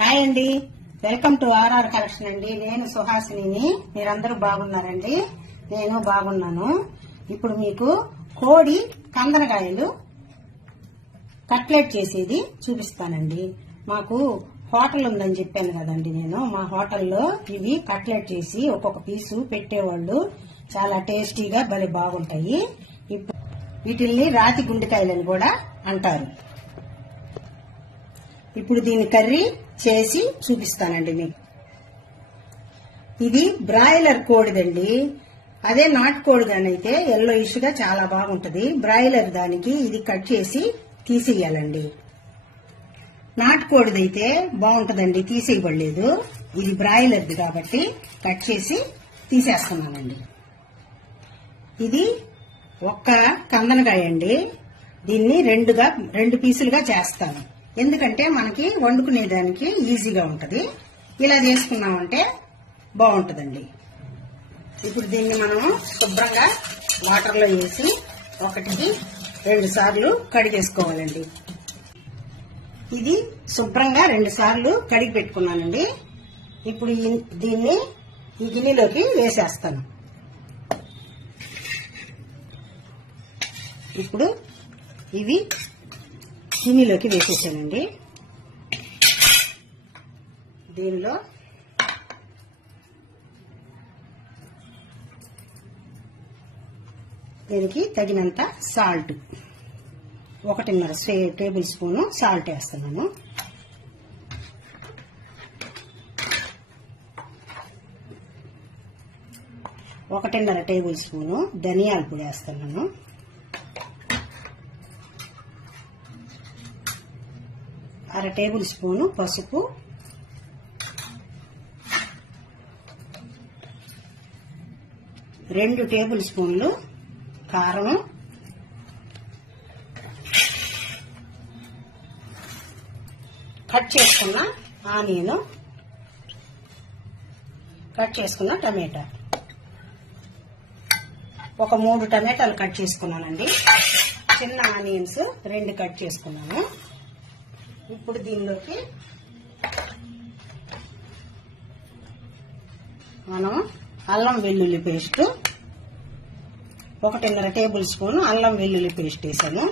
Hi అండి, welcome to RR collection అండి. నేను సుహాసిని. మీరందరూ బాగున్నారండి? నేను బాగున్నాను. ఇప్పుడు మీకు కోడి కందనకాయలు కట్లెట్ చేసేది చూపిస్తానండి. మాకు హోటల్ ఉందని చెప్పాను కదండి. మా హోటల్లో ఇవి కట్లెట్ చేసి ఒక్కొక్క పీసు పెట్టేవాళ్ళు. చాలా టేస్టీగా భలే బాగుంటాయి. వీటిల్ని రాతి గుండెకాయలని కూడా అంటారు. ఇప్పుడు దీన్ని కర్రీ చేసి చూపిస్తానండి మీకు. ఇది బ్రాయిలర్ కోడిదండి. అదే నాటుకోడిదానైతే ఎల్లో ఇష్గా చాలా బాగుంటది. బ్రాయిలర్ దానికి ఇది కట్ చేసి తీసేయాలండి. నాటుకోడిదైతే బాగుంటదండి, తీసేయబడలేదు. ఇది బ్రాయిలర్ది కాబట్టి కట్ చేసి తీసేస్తున్నానండి. ఇది ఒక్క కందనకాయ అండి. దీన్ని రెండు పీసులుగా చేస్తాను. ఎందుకంటే మనకి వండుకునేదానికి ఈజీగా ఉంటది. ఇలా చేసుకున్నామంటే బాగుంటదండి. ఇప్పుడు దీన్ని మనం శుభ్రంగా వాటర్లో వేసి 1-2 సార్లు కడిగేసుకోవాలండి. ఇది శుభ్రంగా 2 సార్లు కడిగి పెట్టుకున్నానండి. ఇప్పుడు దీన్ని ఈ గిన్నెలోకి వేసేస్తాను. ఇప్పుడు ఇవి గిన్నెలోకి వేసేసానండి. దీనిలో దీనికి తగినంత సాల్ట్, 1.5 టేబుల్ స్పూను సాల్ట్ వేస్తున్నాను. ఒకటిన్నర టేబుల్ స్పూను ధనియాల పొడి వేస్తున్నాను. 1/2 టేబుల్ స్పూను పసుపు, 2 టేబుల్ స్పూన్లు కారం, కట్ చేసుకున్న ఆనియన్, కట్ చేసుకున్న టమాటా, ఒక 3 టమాటాలు కట్ చేసుకున్నానండి. చిన్న ఆనియన్స్ 2 కట్ చేసుకున్నాను. ఇప్పుడు దీనిలోకి మనం అల్లం వెల్లుల్లి పేస్ట్, 1.5 టేబుల్ స్పూన్ అల్లం వెల్లుల్లి పేస్ట్ వేసాను.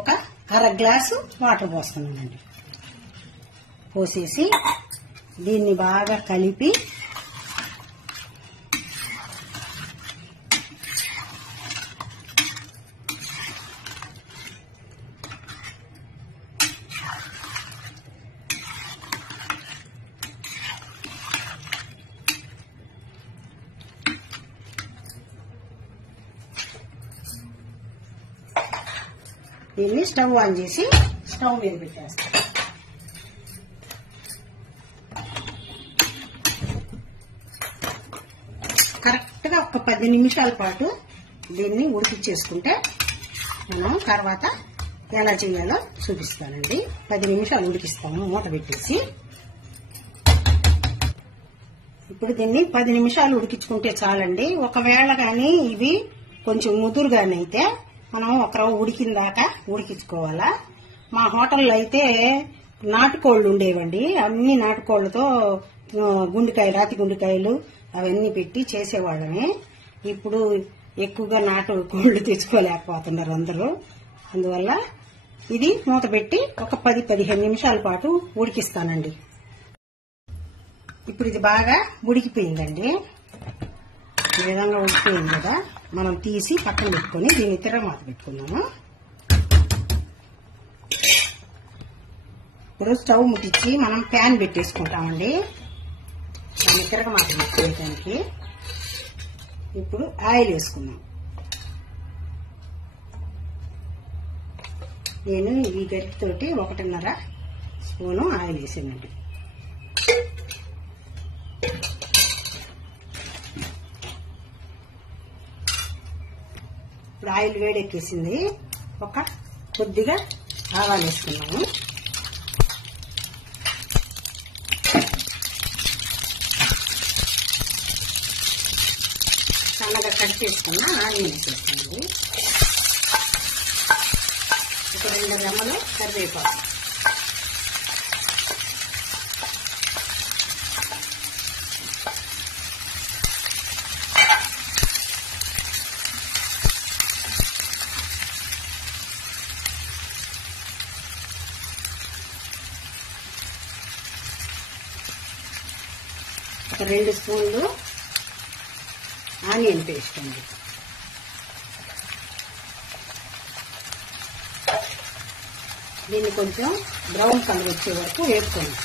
ఒక 1/2 గ్లాసు వాటర్ పోస్తున్నానండి. పోసేసి దీన్ని బాగా కలిపి దీన్ని స్టవ్ ఆన్ చేసి స్టవ్ మీద పెట్టేస్తాం. కరెక్ట్ గా ఒక 10 నిమిషాల పాటు దీన్ని ఉడికించేసుకుంటే మనం తర్వాత ఎలా చేయాలో చూపిస్తానండి. 10 నిమిషాలు ఉడికిస్తాము మూత పెట్టేసి. ఇప్పుడు దీన్ని 10 నిమిషాలు ఉడికించుకుంటే చాలండి. ఒకవేళ కానీ ఇవి కొంచెం ముదురుగానైతే మనం ఒక రవ్వ ఉడికిన దాకా ఉడికించుకోవాలా. మా హోటల్లో అయితే నాటుకోళ్లు ఉండేవండి. అన్ని నాటుకోళ్లతో రాతి గుండెకాయలు అవన్నీ పెట్టి చేసేవాళ్ళమే. ఇప్పుడు ఎక్కువగా నాటుకోళ్లు తెచ్చుకోలేకపోతున్నారు అందరూ. అందువల్ల ఇది మూత పెట్టి ఒక 10-15 నిమిషాల పాటు ఉడికిస్తానండి. ఇప్పుడు ఇది బాగా ఉడికిపోయిందండి. ఈ విధంగా ఉడికిపోయింది కదా, మనం తీసి పక్కన పెట్టుకుని దీన్ని తిరగమాత పెట్టుకున్నాము. ఇప్పుడు స్టవ్ ముట్టించి మనం ప్యాన్ పెట్టేసుకుంటామండి దాన్ని తిరగమాత పెట్టుకోవడానికి. ఇప్పుడు ఆయిల్ వేసుకున్నాం. నేను ఈ గరిటెతోటి 1.5 స్పూను ఆయిల్ వేసానండి. ఇప్పుడు ఆయిల్ వేడెక్కేసింది. కొద్దిగా ఆవాలు వేసుకున్నాము. సన్నగా కట్ చేసుకున్న ఆనియన్ వేసేస్తానండి. ఒక 2 రెమ్మలు కరివేపాకు, ఒక 2 స్పూన్లు ఆనియన్ పేస్ట్ అండి. దీన్ని కొంచెం బ్రౌన్ కలర్ వచ్చే వరకు వేపుకోండి.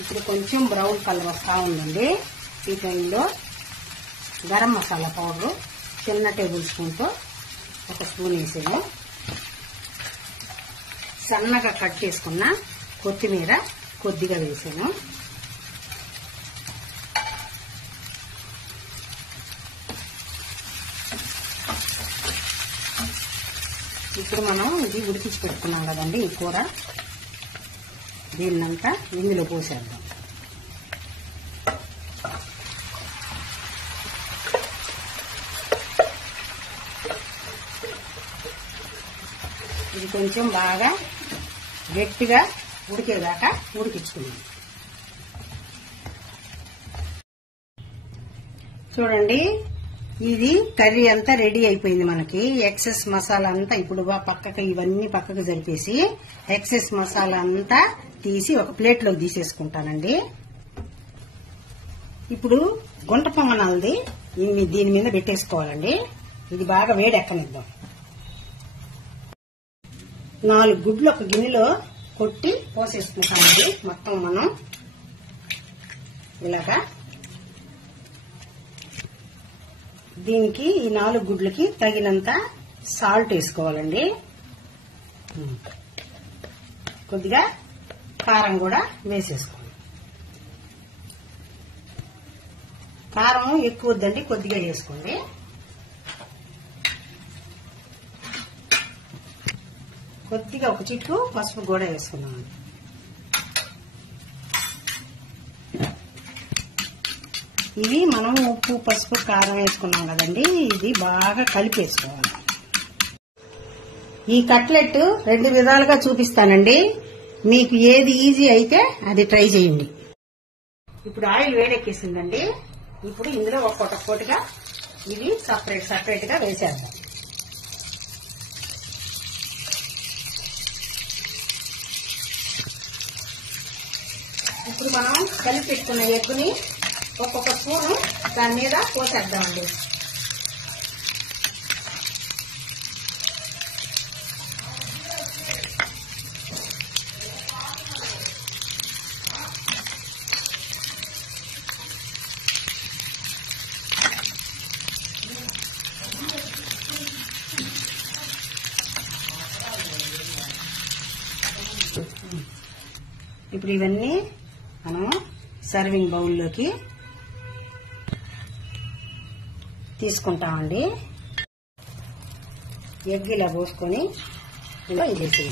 ఇప్పుడు కొంచెం బ్రౌన్ కలర్ వస్తూ ఉందండి. ఈ టైంలో గరం మసాలా పౌడర్ చిన్న టేబుల్ స్పూన్తో 1 స్పూన్ వేసాను. సన్నగా కట్ చేసుకున్న కొత్తిమీర కొద్దిగా వేసాను. ఇప్పుడు మనం ఇది ఉడికించి పెట్టుకున్నాం కదండి ఈ కూర, దీన్నంతా ఇందులో పోసేద్దాం. ఇది కొంచెం బాగా గట్టిగా ఉడికేదాకా ఉడికించుకుందాం. చూడండి, ఇది కర్రీ అంతా రెడీ అయిపోయింది. మనకి ఎక్సెస్ మసాలా అంతా ఇప్పుడు ఇవన్నీ పక్కకు జరిపేసి ఎక్సెస్ మసాలా అంతా తీసి ఒక ప్లేట్లోకి తీసేసుకుంటానండి. ఇప్పుడు గుంట పొంగనాలది దీని మీద పెట్టేసుకోవాలండి. ఇది బాగా వేడెక్కనిద్దాం. 4 గుడ్లు ఒక గిన్నెలో కొట్టి పోసేసుకుంటామండి. మొత్తం మనం ఇలాగా దీనికి ఈ 4 గుడ్లకి తగినంత సాల్ట్ వేసుకోవాలండి. కొద్దిగా కారం కూడా వేసేసుకోవాలి. కారం ఎక్కువ వద్దండి, కొద్దిగా వేసుకోండి. కొద్దిగా ఒక చిట్టు పసుపు కూడా వేసుకున్నాం. ఇవి మనం ఉప్పు పసుపు కారం వేసుకున్నాం కదండి, ఇది బాగా కలిపేసుకోవాలి. ఈ కట్లెట్ 2 విధాలుగా చూపిస్తానండి. మీకు ఏది ఈజీ అయితే అది ట్రై చేయండి. ఇప్పుడు ఆయిల్ వేడెక్కేసిందండి. ఇప్పుడు ఇందులో ఒక్కొక్కటిగా ఇవి సపరేట్ గా వేసేద్దాం. ఇప్పుడు మనం కలిపి పెట్టుకున్న ఎగ్గుని ఒక్కొక్క స్పూను దాని మీద పోసేద్దామండి. ఇప్పుడు ఇవన్నీ మనం సర్వింగ్ బౌల్లోకి తీసుకుంటామండి. ఎగ్ ఇలా పోసుకొని ఇలా ఇది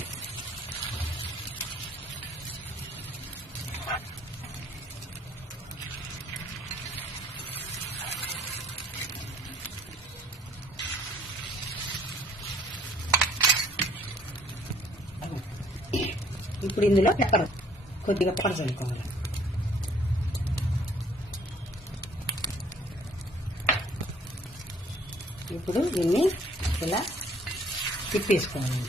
ఇప్పుడు ఇందులో కొద్దిగా పెప్పర్ చల్లుకోవాలి. ఇప్పుడు దీన్ని ఇలా తిప్పేసుకోవాలి.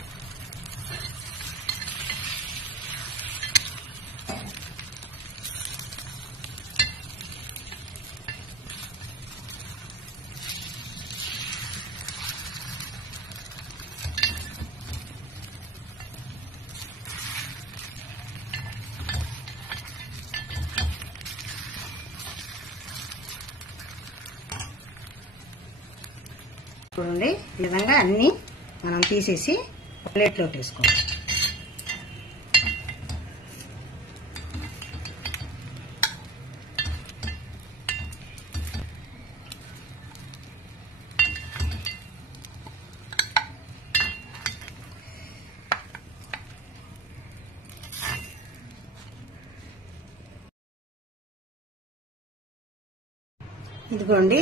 చూడండి, ఈ విధంగా అన్ని మనం తీసేసి ప్లేట్లోకి వేసుకోవాలి. ఇదిగోండి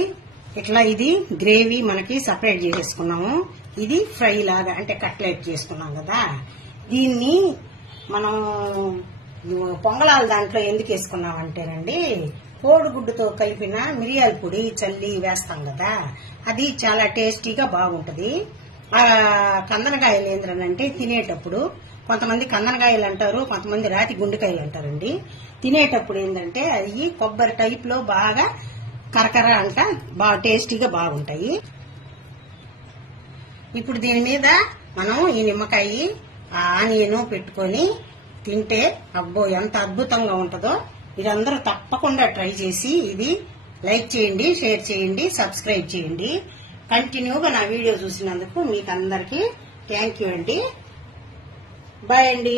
ఇట్లా ఇది గ్రేవీ మనకి సపరేట్ చేసేసుకున్నాము. ఇది ఫ్రై లాగా అంటే కట్లెట్ చేసుకున్నాం కదా. దీన్ని మనం పొంగలాల దాంట్లో ఎందుకు వేసుకున్నామంటేనండి, కోడిగుడ్డుతో కలిపిన మిరియాల పొడి చల్లి వేస్తాం కదా, అది చాలా టేస్టీగా బాగుంటది. ఆ కందనకాయలు ఏంటంటే తినేటప్పుడు కొంతమంది కందనకాయలు అంటారు, కొంతమంది రాతి గుండెకాయలు అంటారండి. తినేటప్పుడు ఏంటంటే అవి కొబ్బరి టైప్ లో బాగా కరకర అంట బాగా టేస్టీగా బాగుంటాయి. ఇప్పుడు దీని మీద మనం ఈ నిమ్మకాయ ఆనియన్ పెట్టుకొని తింటే అబ్బో ఎంత అద్భుతంగా ఉంటుందో. మీరందరూ తప్పకుండా ట్రై చేసి ఇది లైక్ చేయండి, షేర్ చేయండి, సబ్స్క్రైబ్ చేయండి. కంటిన్యూగా నా వీడియో చూసినందుకు మీకు అందరికీ థ్యాంక్ యూ అండి. బాయ్ అండి.